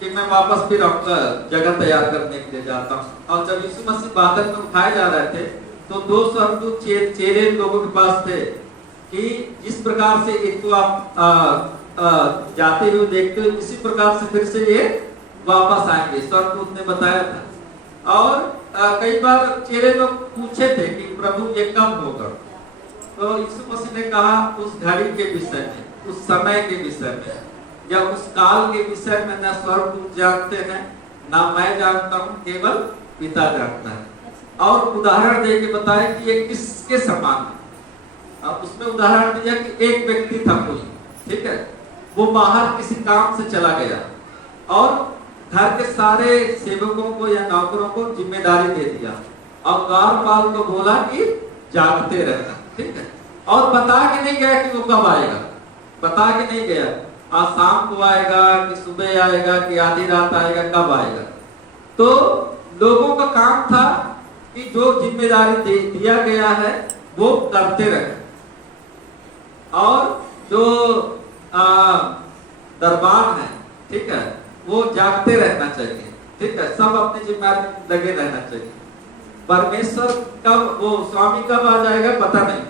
कि मैं वापस फिर आपका जगह तैयार करने के लिए जाता हूँ। और जब यीशु मसीह बादल में उठाए जा रहे थे तो 2 स्वर्गदूत चेहरे लोगों के पास थे कि जिस प्रकार से एक तो आप जाते हुए देखते हो, इसी प्रकार से फिर से ये वापस आएंगे, स्वर्गदूत ने बताया था। और कई बार चेहरे लोग पूछे थे कि प्रभु ये कब होगा, तो यीशु मसीह ने कहा उस घड़ी के विषय में, उस समय के विषय में या उस काल के विषय में न स्वर्गदूत जानते हैं ना मैं जानता हूँ, केवल पिता जानता है। और उदाहरण दे के बताया कि ये किसके समान है। अब उसमें उदाहरण दिया कि एक व्यक्ति था कोई, ठीक है, वो बाहर किसी काम से चला गया और घर के सारे सेवकों को या नौकरों को जिम्मेदारी दे दिया और द्वारपाल को बोला कि जागते रहना, ठीक है, और बता के नहीं गया कि वो कब आएगा, बता के नहीं गया, आज शाम को आएगा कि सुबह आएगा कि आधी रात आएगा, कब आएगा। तो लोगों का काम था कि जो जिम्मेदारी दिया गया है वो करते रहे, और जो दरबार है, ठीक है, वो जागते रहना चाहिए, ठीक है, सब अपनी जिम्मेदारी लगे रहना चाहिए। परमेश्वर कब, वो स्वामी कब आ जाएगा पता नहीं।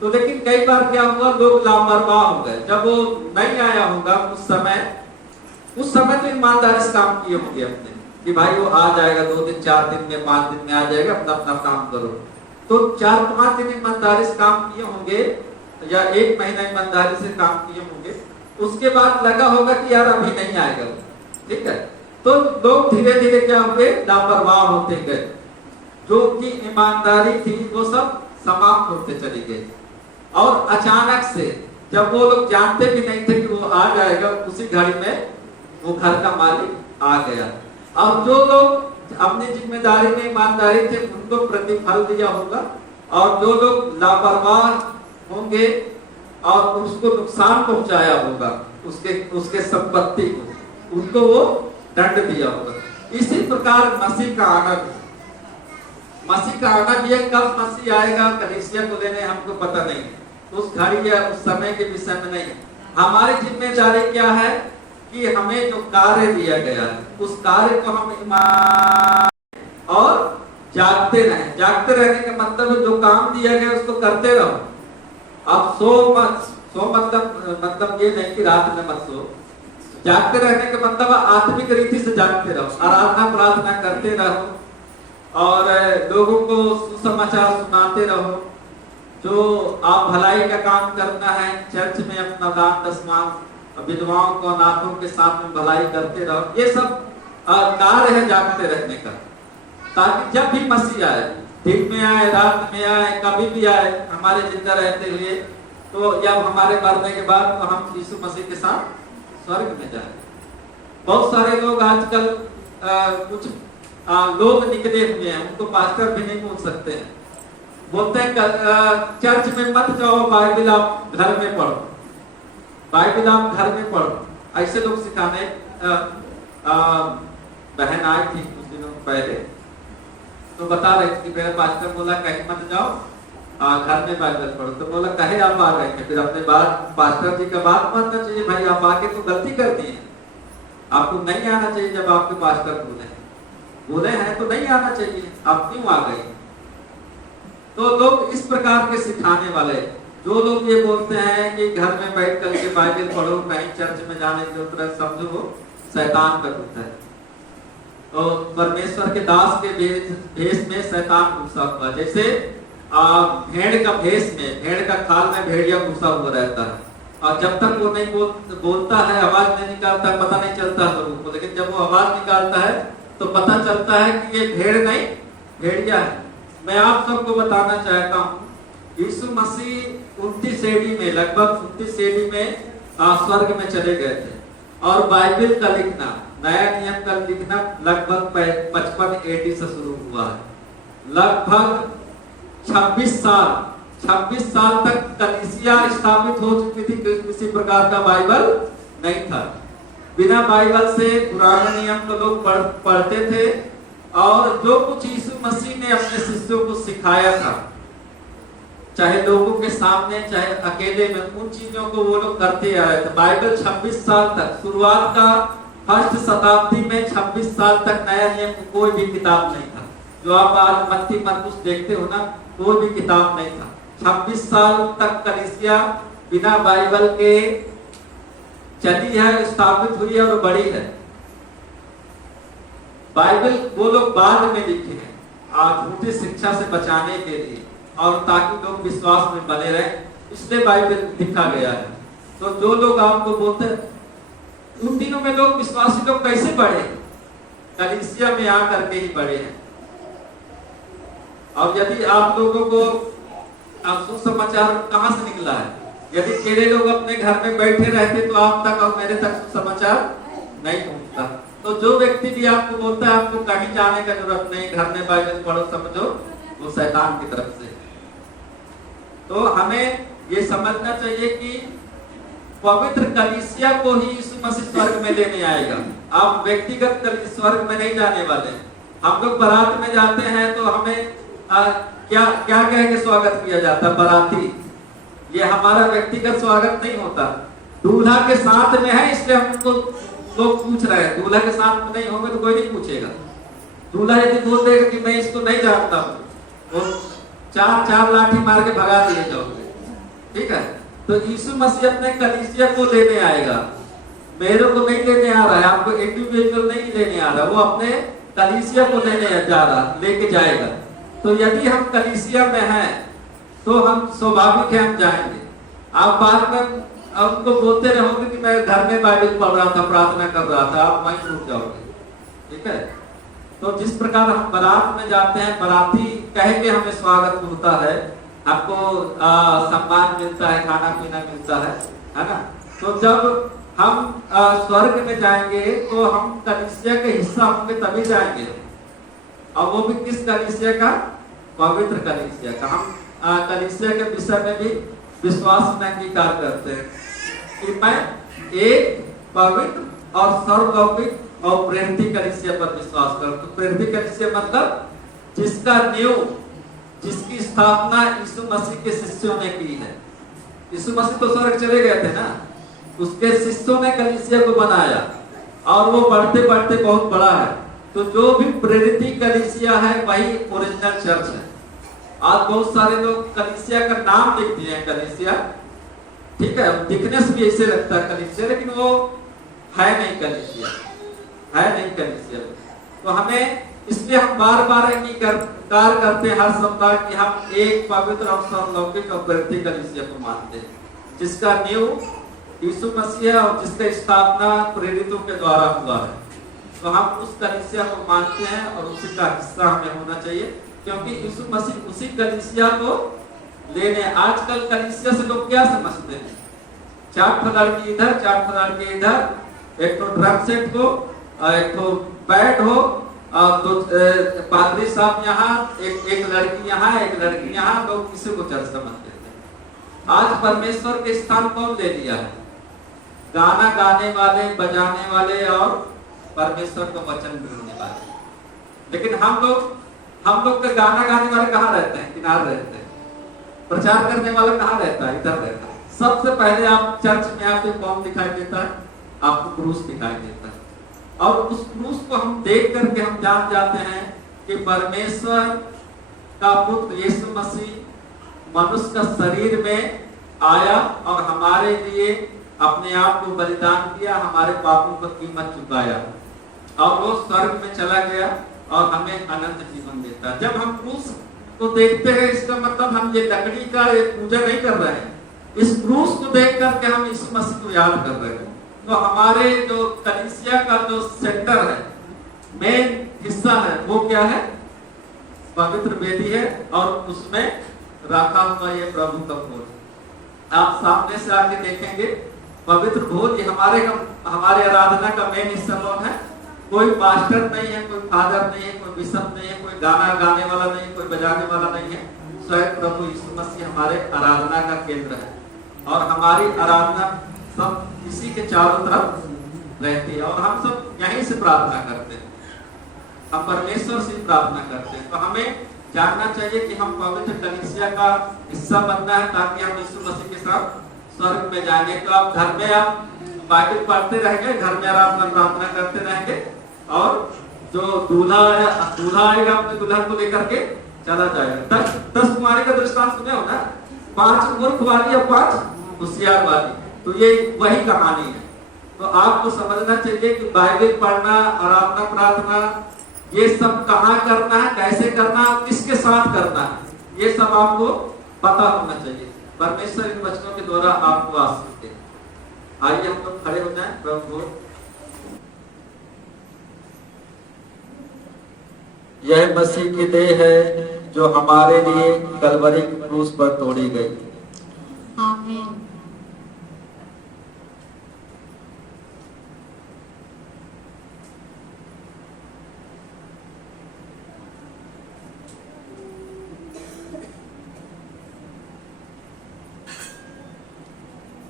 तो लेकिन कई बार क्या हुआ, लोग लापरवाह हो गए। जब वो नहीं आया होगा उस समय तो ईमानदारी से काम किए होंगे अपने कि भाई वो आ जाएगा 2 दिन 4 दिन में 5 दिन में आ जाएगा, अपना अपना काम करो। तो 4-5 दिन ईमानदारी से काम किए होंगे या 1 महीना ईमानदारी से काम किए होंगे, उसके बाद लगा होगा कि यार अभी नहीं आएगा, ठीक है, तो लोग धीरे धीरे क्या हुए, लापरवाह होते गए, जो कि ईमानदारी थी वो सब समाप्त होते चली गई। और अचानक से जब वो लोग जानते भी नहीं थे कि वो आ जाएगा, उसी घड़ी में वो घर का मालिक आ गया। और जो लोग अपनी जिम्मेदारी में ईमानदारी थे उनको प्रतिफल दिया होगा, और जो लोग लापरवाह होंगे और उसको नुकसान पहुंचाया होगा, उसके संपत्ति को, उनको वो दंड दिया होगा। इसी प्रकार मसीह का आना भी है। कब मसीह आएगा कलीसिया को लेने हमको पता नहीं, उस घड़ी या उस समय के विषय में नहीं। हमारी जिम्मेदारी क्या है कि हमें जो कार्य दिया गया है उस कार्य को हम ईमान और जागते रहें। जागते रहने का मतलब जो काम दिया गया उसको करते रहो। अब सो मतलब ये नहीं कि रात में मत सो। जागते रहने का मतलब आत्मिक रीति से जागते रहो, आराधना प्रार्थना करते रहो और लोगों को सुसमाचार सुनाते रहो। जो आप भलाई का काम करना है, चर्च में अपना दान दशमांश विधवाओं को, अनाथों के साथ में भलाई करते रहो। ये सब कार्य है जागते रहने का, ताकि जब भी मसीह आए, दिन में आए, रात में आए, कभी भी आए, हमारे जिंदा रहते हुए, तो जब हमारे मरने के बाद तो हम यीशु मसीह के साथ स्वर्ग में जाए। बहुत सारे लोग आजकल कुछ लोग निकले हुए हैं, उनको पास्टर भी नहीं बोल सकते हैं, बोलते हैं चर्च में मत जाओ, बाइबल आप घर में पढ़ो, बाइबल आप घर में पढ़ो। ऐसे लोग सिखाने बहन आई थी कुछ दिनों पहले, तो बता रहे थे कि मेरा पास्टर बोला कहीं मत जाओ, घर में बाइबल पढ़ो। तो बोला कहे आप आ रहे हैं, फिर अपने बात पास्टर जी का बात मानना चाहिए। भाई आप आके तो गलती कर दी है, आपको नहीं आना चाहिए। जब आपके पास्टर बोले हैं तो नहीं आना चाहिए, आप क्यों आ गए? तो लोग इस प्रकार के सिखाने वाले, जो लोग ये बोलते हैं कि घर में बैठ करके बाइबल पढ़ो, कहीं चर्च में जाने की जरूरत, समझो वो शैतान का दूत है। तो परमेश्वर के दास के भेष में शैतान घुसा हुआ, जैसे भेड़ का भेष में, भेड़ का खाल में भेड़िया घुसा हुआ रहता है, और जब तक वो नहीं बोलता है, आवाज नहीं निकालता है, पता नहीं चलता लोगों को। लेकिन जब वो आवाज निकालता है तो पता चलता है कि ये भेड़ नहीं, भेड़िया है। मैं आप सबको बताना चाहता हूँ, यीशु मसीह 29 एडी में, लगभग 29 एडी में स्वर्ग में चले गए थे, और बाइबल का लिखना, नया नियम का लिखना लगभग 55 एडी से शुरू हुआ है। लगभग 26 साल तक कलीसिया स्थापित हो चुकी थी, किसी प्रकार का बाइबल नहीं था। बिना बाइबल से पुराने नियम को लोग पढ़ते थे, और जो कुछ यीशु मसीह ने अपने शिष्यों को सिखाया था, चाहे लोगों के सामने चाहे अकेले में, उन चीजों को वो लोग करते आए थे। बाइबल 26 साल तक, शुरुआत का फर्स्ट शताब्दी में 26 साल तक नया नियम कोई भी किताब नहीं था। जो आप आज मत्ती मरकुस देखते हो ना, कोई भी किताब नहीं था। 26 साल तक कलीसिया बिना बाइबल के चली है, स्थापित हुई है और बड़ी है। बाइबल वो लोग बाद में लिखे हैं, झूठी शिक्षा से बचाने के लिए, और ताकि लोग विश्वास में बने रहे, इसलिए बाइबल लिखा गया है। तो जो लोग आपको बोलते हैं, उन दिनों में लोग, विश्वासी लोग कैसे बढ़े? कलीसिया में आकर के ही बढ़े हैं। और यदि आप लोगों को सुसमाचार कहां से निकला है? यदि तेरे लोग अपने घर में बैठे रहते तो आप तक और मेरे तक सुसमाचार नहीं पहुंचता। तो जो व्यक्ति भी आपको बोलता है आपको कहीं जाने का जरूरत नहीं, घर में बाइबल पढ़ो, समझो, वो शैतान की तरफ से। तो हमें ये समझना चाहिए कि पवित्र कलीसिया को ही यीशु मसीह स्वर्ग में लेने आएगा। आप व्यक्तिगत स्वर्ग में नहीं जाने वाले। हम लोग बारात में जाते हैं तो हमें क्या क्या कह के स्वागत किया जाता है? बाराती। ये हमारा व्यक्तिगत स्वागत नहीं होता, दूल्हा के साथ में है, इसलिए हमको लोग पूछ रहे हैं। दूल्हा के साथ में नहीं होंगे तो कोई नहीं पूछेगा। दूल्हा यदि बोल देगा कि मैं इसको नहीं जानता हूँ, तो चार लाठी मार के भगा दिए जाओगे। ठीक है, तो यीशु मसीह अपने कलीसिया को लेने आएगा, मेरे को नहीं लेने आ रहा है, आपको इंडिविजुअल नहीं लेने आ रहा, वो अपने कलीसिया को लेने जा रहा, लेके जाएगा। तो यदि हम कलीसिया में हैं तो हम स्वाभाविक है हम जाएंगे। आप बाद में उनको बोलते रहोगे कि मैं घर में बाइबल पढ़ रहा था, प्रार्थना कर रहा था, आप वहीं छूट जाओगे। ठीक है, तो जिस प्रकार हम बारात में जाते हैं, बाराती कह के हमें स्वागत होता है, आपको सम्मान मिलता है, खाना पीना मिलता है ना। तो जब हम स्वर्ग में जाएंगे तो हम कलीसिया के हिस्सा होंगे, तभी जाएंगे। और वो भी किस कलीसिया का? पवित्र कलीसिया का। हम कलीसिया के विषय में भी विश्वास में अंगीकार करते हैं कि मैं एक पवित्र और सर्वलौकिक और प्रेरित कलीसिया पर विश्वास करता हूं। प्रेरित कलीसिया मतलब जिसका नींव, जिसकी स्थापना यीशु मसीह के शिष्यों ने की है। यीशु मसीह तो स्वर्ग चले गए थे ना, उसके शिष्यों ने कलीसिया को बनाया, और वो बढ़ते बढ़ते बहुत बड़ा है। तो जो भी प्रेरित कलीसिया है वही ओरिजिनल चर्च है। आज बहुत सारे लोग कलीसिया का नाम लिख दिए हैं कलीसिया, ठीक है, दिखने से भी ऐसे लगता है कलीसिया, लेकिन वो है नहीं कलीसिया, है नहीं कलीसिया। तो हमें इसलिए हम बार बार अंगीकार करते हैं हर सप्ताह कि हम एक पवित्र और सर्वलौकिक और प्रेरित कलीसिया को मानते हैं, जिसका नींव यीशु मसीह है और जिसका स्थापना प्रेरितों के द्वारा हुआ है। तो हम उस कलीसिया को मानते हैं और उसी का हिस्सा हमें होना चाहिए, क्योंकि यीशु मसीह उसी कलीसिया को लेने। आजकल कलीसिया से लोग क्या समझते हैं? 4 लड़की इधर, 4 लड़के इधर, एक तो ड्रम सेट हो, एक तो पैड हो, तो पादरी साहब यहाँ, एक लड़की यहाँ, एक लड़की यहाँ, लोग किसी को चर्च समझते थे। आज परमेश्वर के स्थान कौन ले लिया है? गाना गाने वाले, बजाने वाले और परमेश्वर का वचन बोलने वाले। लेकिन हम लोग का गाना गाने वाले कहाँ रहते हैं? किनारे रहते हैं। प्रचार करने वाला कहाँ रहता है? इधर रहता है। सबसे पहले आप चर्च में आपको कौन दिखाई देता है? आपको क्रूस दिखाई देता है। और उस क्रूस को हम देख करके हम जान जाते हैं कि परमेश्वर का पुत्र यीशु मसीह मनुष्य का शरीर में आया और हमारे लिए अपने आप को बलिदान किया, हमारे पापों पर कीमत चुकाया और वो स्वर्ग में चला गया और हमें अनंत जीवन देता है। जब हम क्रूस को देखते हैं, इसका मतलब हम ये लकड़ी का पूजा नहीं कर रहे हैं। इस क्रूस को देख करके हम यीशु मसीह को याद कर रहे हैं। तो हमारे जो कलीसिया का जो सेंटर है, मेन हिस्सा है, वो क्या है? पवित्र वेदी है और उसमें रखा हुआ ये प्रभु का भोज। आप सामने से आके देखेंगे पवित्र भोज। हमारे आराधना का मेन हिस्सा कौन है? कोई मास्टर नहीं है, कोई फादर नहीं है, कोई बिशप नहीं है, कोई गाना गाने वाला नहीं, कोई बजाने वाला नहीं है। स्वयं प्रभु यीशु मसीह हमारे आराधना का केंद्र है और हमारी आराधना सब इसी के चारों तरफ रहती है और हम सब यहीं से प्रार्थना करते हैं। हम परमेश्वर से प्रार्थना करते हैं। तो हमें जानना चाहिए कि हम पवित्र कलीसिया का हिस्सा बनना है ताकि हम यीशु मसीह के साथ स्वर्ग में जाएंगे। तो आप घर में आप बाइबल पढ़ते रहेंगे, घर में आराम में प्रार्थना करते रहेंगे और जो दूल्हा आएगा अपने दुल्हन को लेकर के चला जाएगा। 10 कुमारी का दृष्टांत सुने हो ना? 5 मूर्ख वाली और 5 होशियार वाली। तो ये वही कहानी है। तो आपको समझना चाहिए कि बाइबल पढ़ना, आराधना, प्रार्थना, ये सब कहाँ करना है, कैसे करना है, किसके साथ करना है, ये सब आपको पता होना चाहिए। परमेश्वर इन वचनों के द्वारा आपको आशीष दे। आइए हम लोग खड़े हो जाएं। प्रभु, यह मसीह की देह है जो हमारे लिए कलवरी क्रूस पर तोड़ी गई। आमीन।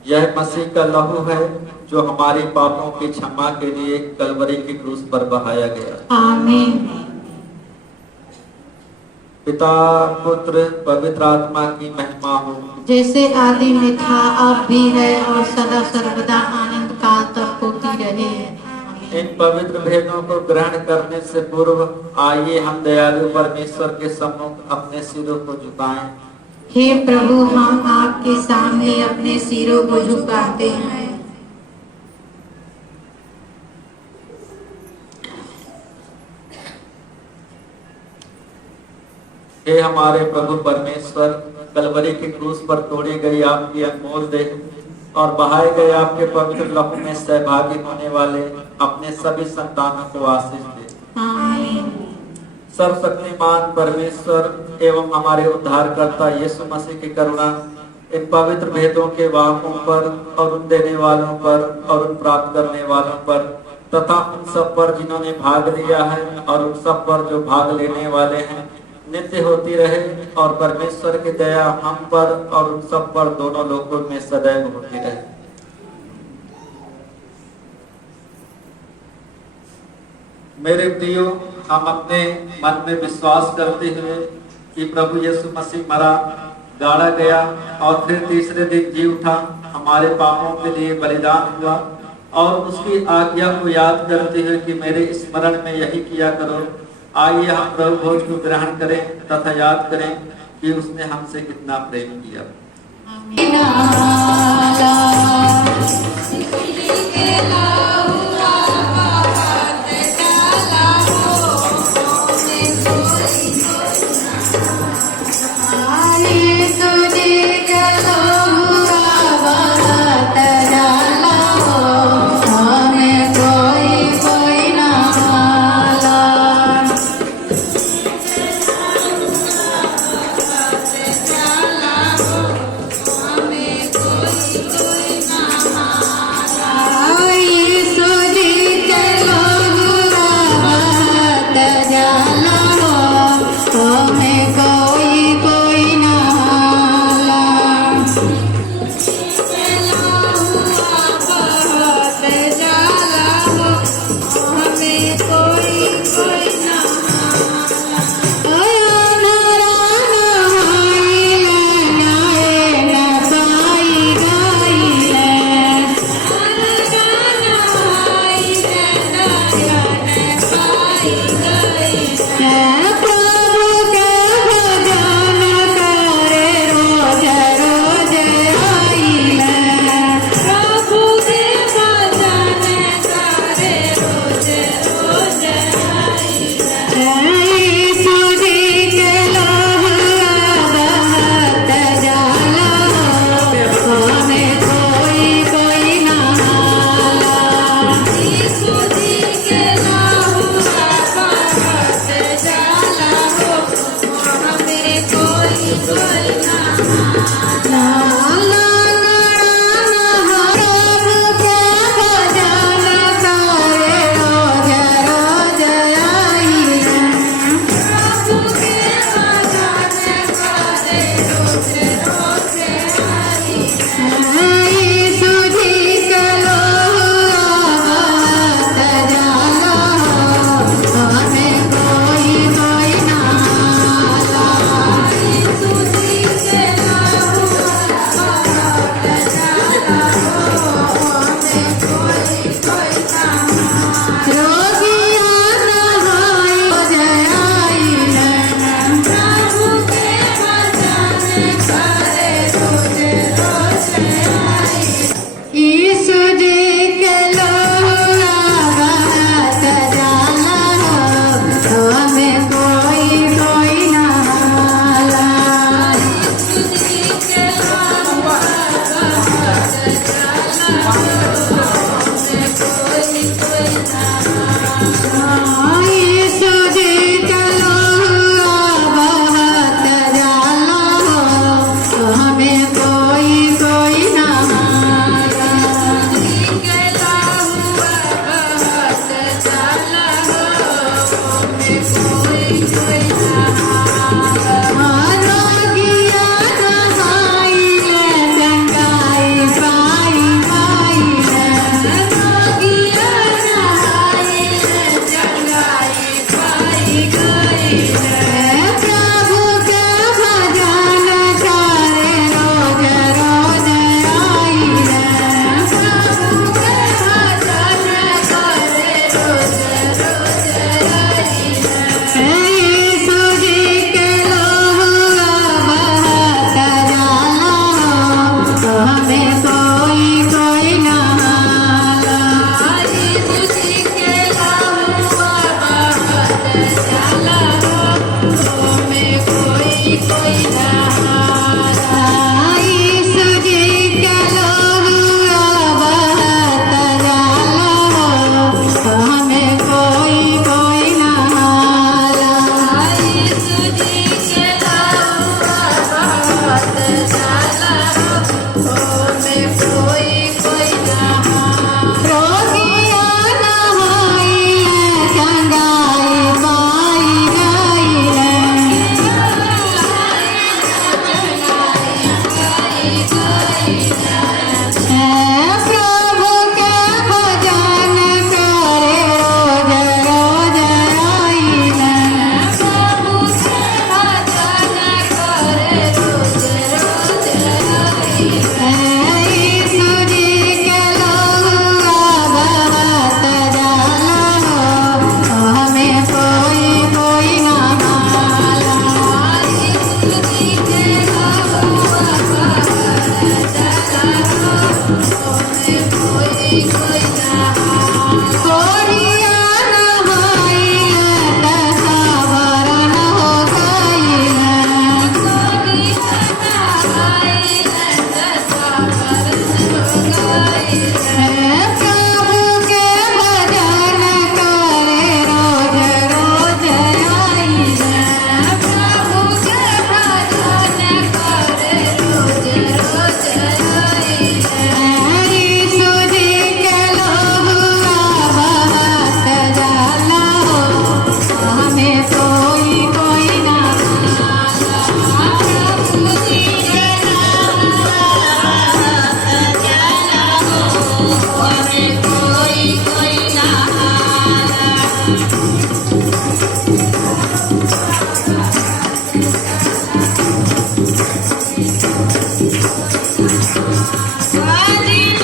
यह मसीह का लहू है जो हमारे पापों की क्षमा के लिए कलवरी की क्रूस पर बहाया गया। आमीन। पिता, पुत्र, पवित्र आत्मा की महिमा हो, जैसे आदि में था, अब भी है और सदा सर्वदा आनंद काल तक होती रहे। इन पवित्र भेदों को ग्रहण करने से पूर्व आइए हम दयालु परमेश्वर के सम्मुख अपने सिरों को झुकाएं। हे प्रभु, हम आपके सामने अपने सिरों को झुकाते हैं। हे हमारे प्रभु परमेश्वर, कलवरी की क्रूस पर तोड़ी गई आपकी अनमोल देह और बहाए गए आपके पवित्र लहू में सहभागी होने वाले अपने सभी संतानों को आशीष दे। आमीन। सर्वशक्तिमान परमेश्वर एवं हमारे उद्धारकर्ता यीशु मसीह की करुणा इन पवित्र भेदों के वाहकों पर और उन देने वालों पर और उन प्राप्त करने वालों पर तथा उन सब पर जिन्होंने भाग लिया है और उन सब पर जो भाग लेने वाले हैं नित्य होती रहे। और परमेश्वर की दया हम पर और उन सब पर दोनों लोगों में सदैव होती रहे। मेरे प्रियो, हम अपने मन में विश्वास करते हुए कि प्रभु यीशु मसीह मरा, गाड़ा गया और फिर तीसरे दिन जी उठा, हमारे पापों के लिए बलिदान हुआ और उसकी आज्ञा को याद करते हुए कि मेरे स्मरण में यही किया करो। आइए हम प्रभु भोज को ग्रहण करें तथा याद करें कि उसने हमसे कितना प्रेम किया। तुझे चलो हुआ बहुत Swati